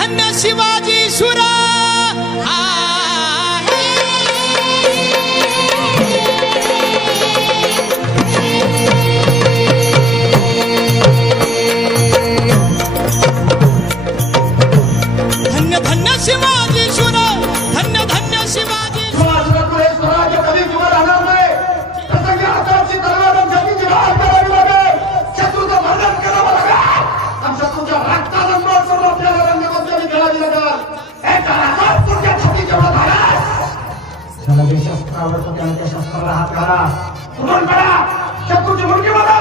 धन्य शिवाजी शुरा धन्य धन्य शिवाजी शुर धन्य धन्य शिवाजी स्वराज्य कधी किंवा राहणार नाही. प्रसंगी हाताची तलवार आमच्याची जिहाद करावी लागेल. शत्रूचं मर्दन करावं लागेल. आणि शत्रूच्या रक्ताचा स्रोत सोडून आपल्याला रंगपंचमी खेळावी लागेल. हे करा तुमच्या छाती जेवढं झालं. ज्याला जे शस्त्र आवडतं त्याने त्या शस्त्राला हात घाला. कुठून करा शत्रूची मुलगी बघा.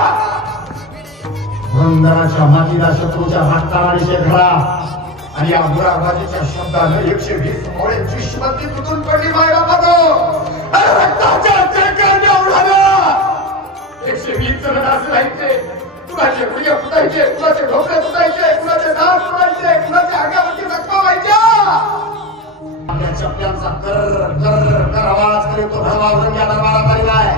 वंदनाच्या मातीला शत्रूच्या रक्ताला निषेध घडा. आणि या मुराबाजीच्या शब्दानं 120 मोळ्यांची श्रीमंती तुटून पडली मायला बघो. रक्ताच्या चेकाने उडाल्या. 120 जण असे राहायचे. कुणाचे गुडघे फुटायचे, कुणाचे ढोकळे फुटायचे, कुणाचे दात फुटायचे, कुणाच्या अंगावरती जखमा व्हायच्या. आपल्या चपल्यांचा कर कर कर आवाज करीत तो भडवा औरंग्या दरबारात आलेला आहे.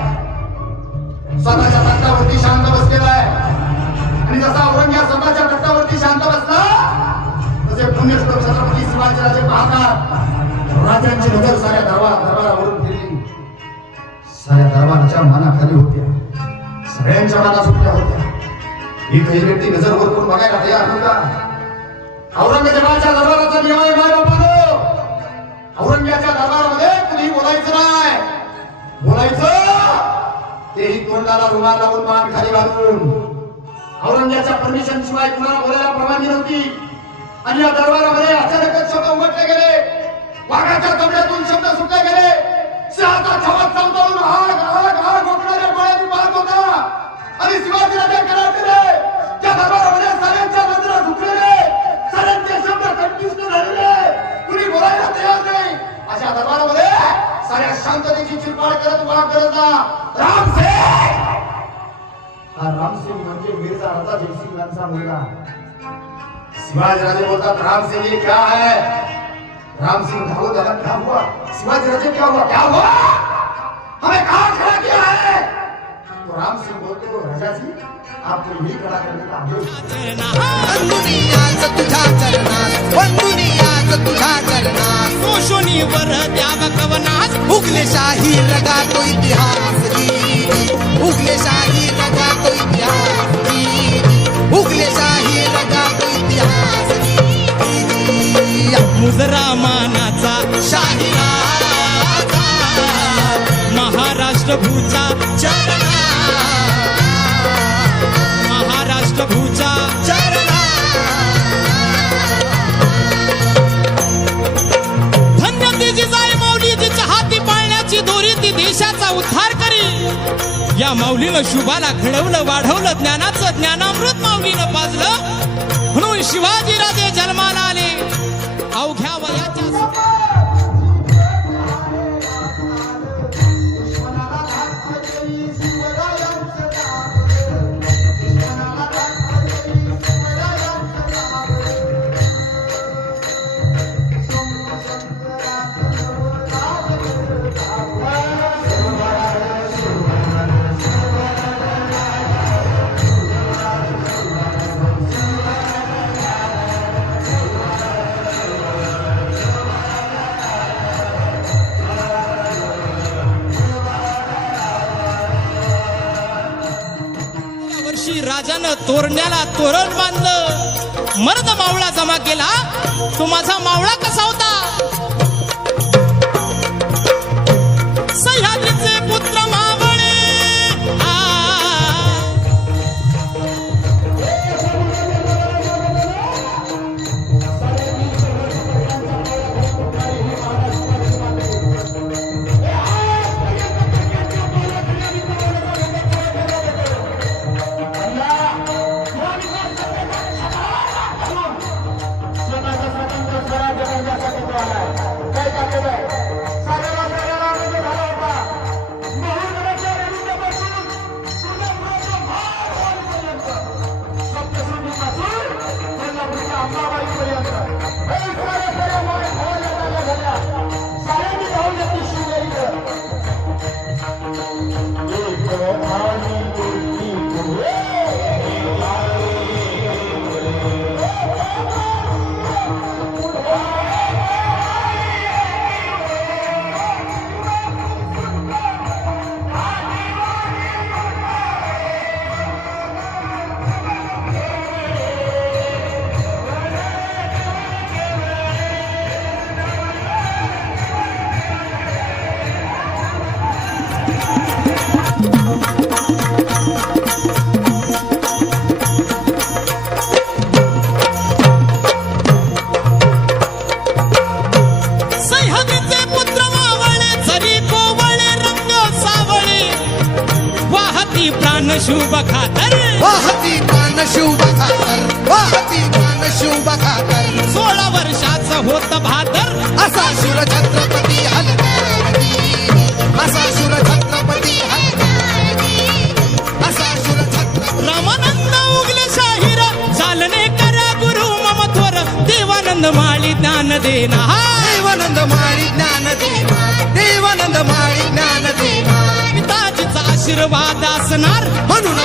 स्वतःच्या तख्तावरती शांत बसलेला आहे. आणि जसा औरंग्या स्वतःच्या तख्तावरती शांत बसला तसे पुण्यश्लोक छत्रपती शिवाजीराजे पाहतात. राजांची नजर साऱ्या दरबारावरून फिरली. साऱ्या दरबाराच्या मानाखाली होत्या. सगळ्यांच्या माना सुटल्या होत्या. एकही व्यक्ती नजर वर करून बघायला तयार नव्हता. औरंगजेबाच्या दरबाराचा नियम आहे माय बापानो. औरंग्याच्या दरबारामध्ये कुणी बोलायचं नाही. बोलायचं तेही तोंडाला रुमाल लावून मान खाली घालून. औरंग्याच्या परमिशन शिवाय कुणाला बोलायला परवानगी नव्हती. आणि या दरबारामध्ये अचानकच शब्द उमटले गेले. वाघाच्या कमड्यातून शब्द सुटले गेले. सिंहाचा छवात चमकावून आग आग आग ओकणाऱ्या डोळ्यांनी पाहत होता. आणि शिवाजीराजे कराटे त्या दरबारामध्ये साऱ्यांच्या नजरा झुकलेले, साऱ्यांचे शब्द कंठिष्ठ झालेले, कुणी बोलायला तयार नाही. अशा दरबारामध्ये साऱ्या शांततेची चिरपाड करत उभा करता रामसिंग. हा रामसिंग म्हणजे मिर्झा राजा जयसिंग यांचा मुलगा. शिवाजीराजे बोलतात रामसिंह ये क्या है. रामसिंह धावत आला. क्या हुआ शिवाजीराजे, क्या हुआ क्या हुआ, हमें कहां खड़ा किया है. तो रामसिंह बोलते हो राजाजी आपको यही खड़ा करने का आदेश. तुझ्या चरणास तुझ्या चरणास कोशोनीवर द्यावा कवनास. उगले शाही रगा तो इतिहास. उगले शाही रगा तो इतिहास. उगले शाही रगा तो इतिहास. मुजरा मानाचा शाही राजा महाराष्ट्र भूचा चरणा. महाराष्ट्र भूचा चरणा. धन्य ती जिजाई माऊली जिच्या हाती पाळण्याची दोरी ती देशाचा उद्धार करी. या माऊलीनं शुभाला घडवलं वाढवलं ज्ञानाचं ज्ञानामृत माऊलीनं पाजलं. म्हणून शिवाजीराजे जन्माला आले अवघ्या वयाच्या. राजानं तोरण्याला तोरण बांधलं. मर्द मावळा जमा केला. तो माझा मावळा कसा होता. सह्याद्रीचे पुत्र मावळे स्वतःच्या स्वतंत्र स्वराज्य शुभ खातर वाहती मान शुभ खातर वाहती मान शुभ खातर 16 वर्षाचं होत भातर असा शूर छत्रपती हलकानी असा शूर छत्रपती हलकानी असा शूर छत्रपती रामानंद उगले शाहीर चालणे करा गुरु मम थोर देवानंद माळी ज्ञान देना देवानंद माळी ज्ञान देना देवानंद माळी ज्ञान देना पिताजीचा आशीर्वाद असणार म्हणून